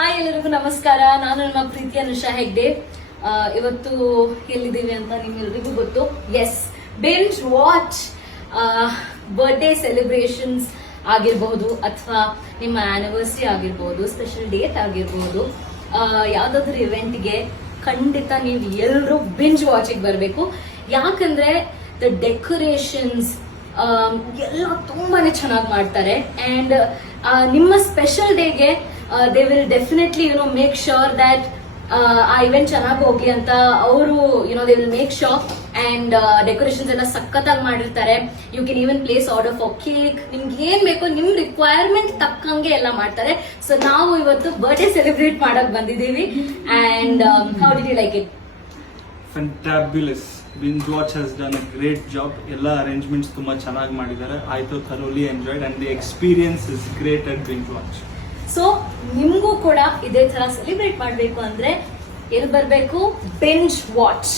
Hi ಎಲ್ಲರಿಗೂ ನಮಸ್ಕಾರ. ನಾನು ನಿಮ್ಮ ಪ್ರೀತಿಯ ಅನುಷಾ ಹೆಗ್ಡೆ. ಇವತ್ತು ಎಲ್ಲಿದ್ದೀವಿ ಅಂತ ನಿಮ್ಮೆಲ್ಲರಿಗೂ ಗೊತ್ತು. Yes, binge watch birthday celebrations ಆಗಿರಬಹುದು, ಅಥವಾ ನಿಮ್ಮ ಆನಿವರ್ಸರಿ ಆಗಿರ್ಬೋದು, ಸ್ಪೆಷಲ್ ಡೇಟ್ ಆಗಿರ್ಬೋದು, ಯಾವ್ದಾದ್ರು ಇವೆಂಟ್ಗೆ ಖಂಡಿತ ನೀವು ಎಲ್ಲರೂ ಬಿಂಜ್ ವಾಚಿಗೆ ಬರಬೇಕು. ಯಾಕಂದ್ರೆ ದ ಡೆಕೋರೇಷನ್ಸ್ ಎಲ್ಲ ತುಂಬಾನೇ ಚೆನ್ನಾಗಿ ಮಾಡ್ತಾರೆ. ಅಂಡ್ ನಿಮ್ಮ ಸ್ಪೆಷಲ್ ಡೇಗೆ they will definitely make sure that ಆ ಇವೆಂಟ್ ಚೆನ್ನಾಗಿ ಹೋಗ್ಲಿ ಅಂತ ಅವರು they will make sure. And decorations ಎಲ್ಲ ಸಖತ್ತಾಗಿ ಮಾಡಿರ್ತಾರೆ. You can even place order for cake. ನಿಮ್ಗೆ ಏನ್ ಬೇಕೋ ನಿಮ್ ರಿಕ್ವೈರ್ಮೆಂಟ್ ತಕ್ಕಂಗೆ ಎಲ್ಲ ಮಾಡ್ತಾರೆ. ಸೊ ನಾವು ಇವತ್ತು ಬರ್ಡೇ ಸೆಲೆಬ್ರೇಟ್ ಮಾಡಕ್ ಬಂದಿದ್ದೀವಿ. And how did you like it? Fantabulous. Binge Watch has done a great job. Ella arrangements ತುಂಬಾ ಚೆನ್ನಾಗಿ ಮಾಡಿದ್ದಾರೆ. I thoroughly enjoyed and the experience is great at Binge Watch. So ನಿಮ್ಗೂ ಕೂಡ ಇದೇ ತರ ಸೆಲೆಬ್ರೇಟ್ ಮಾಡ್ಬೇಕು ಅಂದ್ರೆ ಎಲ್ಲಿ ಬರ್ಬೇಕು? Binge watch.